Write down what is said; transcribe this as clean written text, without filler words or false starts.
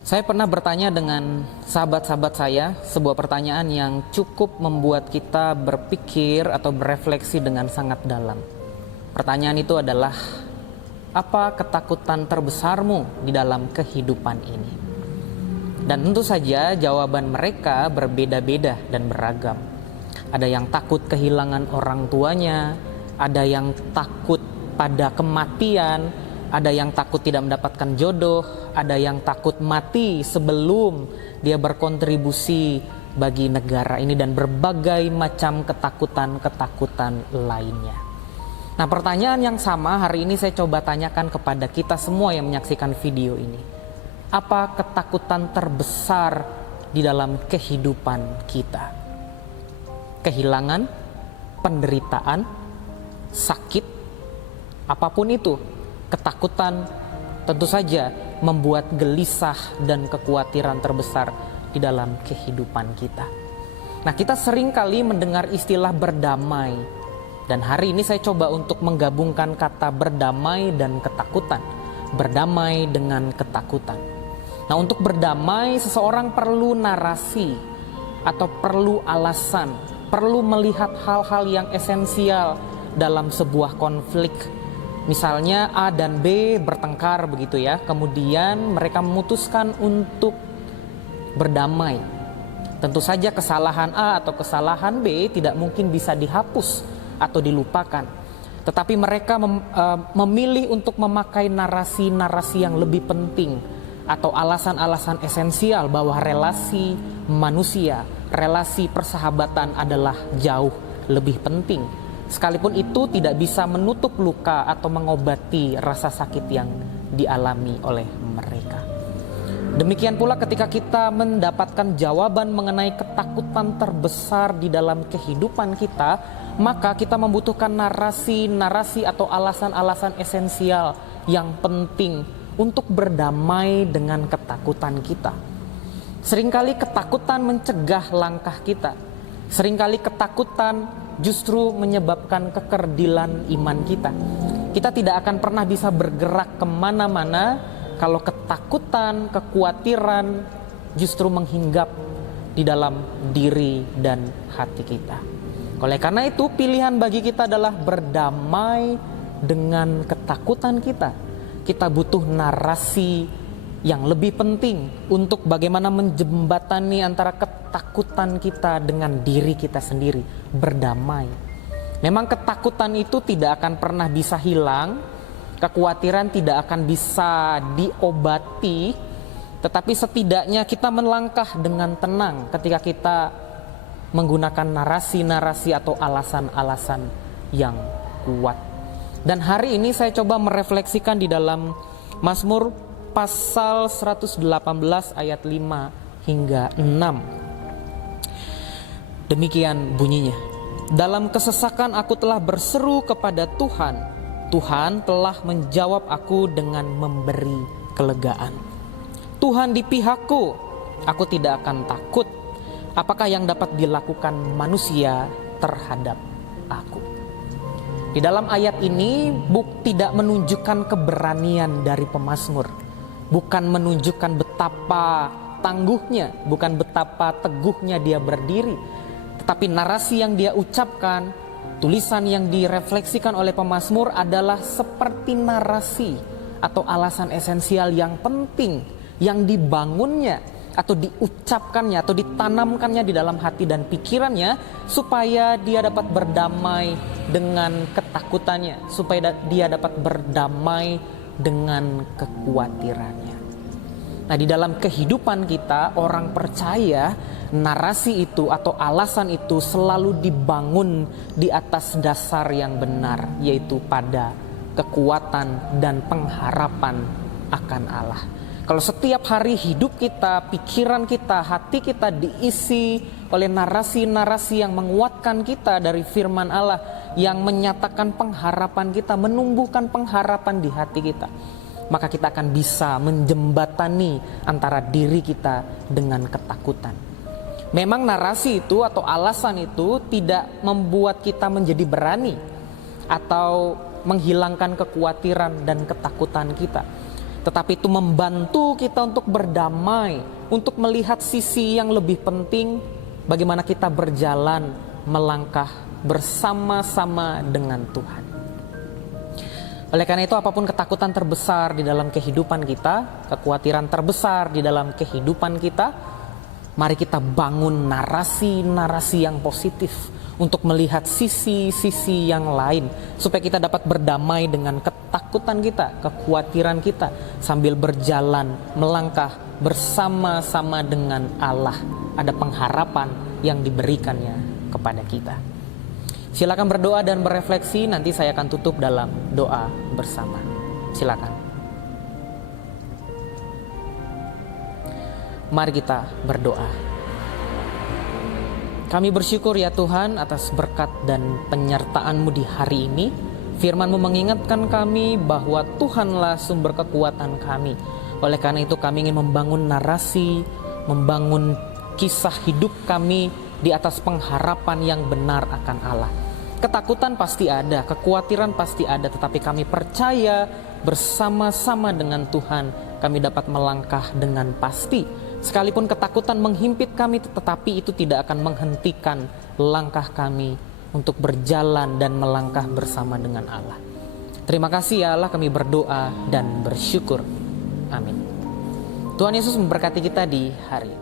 Saya pernah bertanya dengan sahabat-sahabat saya sebuah pertanyaan yang cukup membuat kita berpikir atau berefleksi dengan sangat dalam. Pertanyaan itu adalah, apa ketakutan terbesarmu di dalam kehidupan ini? Dan tentu saja jawaban mereka berbeda-beda dan beragam. Ada yang takut kehilangan orang tuanya, ada yang takut pada kematian, ada yang takut tidak mendapatkan jodoh, ada yang takut mati sebelum dia berkontribusi bagi negara ini, dan berbagai macam ketakutan-ketakutan lainnya. Nah, pertanyaan yang sama hari ini saya coba tanyakan kepada kita semua yang menyaksikan video ini. Apa ketakutan terbesar di dalam kehidupan kita? Kehilangan, penderitaan, sakit, apapun itu. Ketakutan tentu saja membuat gelisah dan kekhawatiran terbesar di dalam kehidupan kita. Nah, kita sering kali mendengar istilah berdamai. Dan hari ini saya coba untuk menggabungkan kata berdamai dan ketakutan. Berdamai dengan ketakutan. Nah, untuk berdamai seseorang perlu narasi atau perlu alasan, perlu melihat hal-hal yang esensial dalam sebuah konflik. Misalnya A dan B bertengkar begitu ya, kemudian mereka memutuskan untuk berdamai. Tentu saja kesalahan A atau kesalahan B tidak mungkin bisa dihapus atau dilupakan. Tetapi mereka memilih untuk memakai narasi-narasi yang lebih penting atau alasan-alasan esensial bahwa relasi manusia, relasi persahabatan adalah jauh lebih penting. Sekalipun itu tidak bisa menutup luka atau mengobati rasa sakit yang dialami oleh mereka. Demikian pula ketika kita mendapatkan jawaban mengenai ketakutan terbesar di dalam kehidupan kita, maka kita membutuhkan narasi-narasi atau alasan-alasan esensial yang penting untuk berdamai dengan ketakutan kita. Seringkali ketakutan mencegah langkah kita. Seringkali ketakutan justru menyebabkan kekerdilan iman kita. Kita tidak akan pernah bisa bergerak kemana-mana kalau ketakutan, kekhawatiran justru menghinggap di dalam diri dan hati kita. Oleh karena itu, pilihan bagi kita adalah berdamai dengan ketakutan kita. Kita butuh narasi yang lebih penting untuk bagaimana menjembatani antara ketakutan kita dengan diri kita sendiri, berdamai. Memang ketakutan itu tidak akan pernah bisa hilang, kekhawatiran tidak akan bisa diobati, tetapi setidaknya kita melangkah dengan tenang ketika kita menggunakan narasi-narasi atau alasan-alasan yang kuat. Dan hari ini saya coba merefleksikan di dalam Mazmur pasal 118 ayat 5 hingga 6. Demikian bunyinya. Dalam kesesakan aku telah berseru kepada Tuhan. Tuhan telah menjawab aku dengan memberi kelegaan. Tuhan di pihakku, aku tidak akan takut. Apakah yang dapat dilakukan manusia terhadap aku? Di dalam ayat ini tidak menunjukkan keberanian dari pemazmur, bukan menunjukkan betapa tangguhnya, bukan betapa teguhnya dia berdiri, tetapi narasi yang dia ucapkan, tulisan yang direfleksikan oleh pemazmur adalah seperti narasi atau alasan esensial yang penting yang dibangunnya atau diucapkannya atau ditanamkannya di dalam hati dan pikirannya supaya dia dapat berdamai dengan ketakutannya, supaya dia dapat berdamai dengan kekhawatirannya. Nah, di dalam kehidupan kita, orang percaya narasi itu atau alasan itu selalu dibangun di atas dasar yang benar, yaitu pada kekuatan dan pengharapan akan Allah. Kalau setiap hari hidup kita, pikiran kita, hati kita diisi oleh narasi-narasi yang menguatkan kita dari firman Allah, yang menyatakan pengharapan kita, menumbuhkan pengharapan di hati kita, maka kita akan bisa menjembatani antara diri kita dengan ketakutan. Memang narasi itu atau alasan itu tidak membuat kita menjadi berani atau menghilangkan kekhawatiran dan ketakutan kita, tetapi itu membantu kita untuk berdamai, untuk melihat sisi yang lebih penting, bagaimana kita berjalan melangkah bersama-sama dengan Tuhan. Oleh karena itu, apapun ketakutan terbesar di dalam kehidupan kita, kekhawatiran terbesar di dalam kehidupan kita, mari kita bangun narasi-narasi yang positif untuk melihat sisi-sisi yang lain, supaya kita dapat berdamai dengan ketakutan kita, kekhawatiran kita, sambil berjalan melangkah bersama-sama dengan Allah. Ada pengharapan yang diberikannya kepada kita. Silakan berdoa dan berefleksi, nanti saya akan tutup dalam doa bersama. Silakan. Mari kita berdoa. Kami bersyukur ya Tuhan atas berkat dan penyertaan-Mu di hari ini. Firman-Mu mengingatkan kami bahwa Tuhanlah sumber kekuatan kami. Oleh karena itu kami ingin membangun narasi, membangun kisah hidup kami di atas pengharapan yang benar akan Allah. Ketakutan pasti ada, kekhawatiran pasti ada, tetapi kami percaya bersama-sama dengan Tuhan kami dapat melangkah dengan pasti. Sekalipun ketakutan menghimpit kami, tetapi itu tidak akan menghentikan langkah kami untuk berjalan dan melangkah bersama dengan Allah. Terima kasih ya Allah, kami berdoa dan bersyukur. Amin. Tuhan Yesus memberkati kita di hari ini.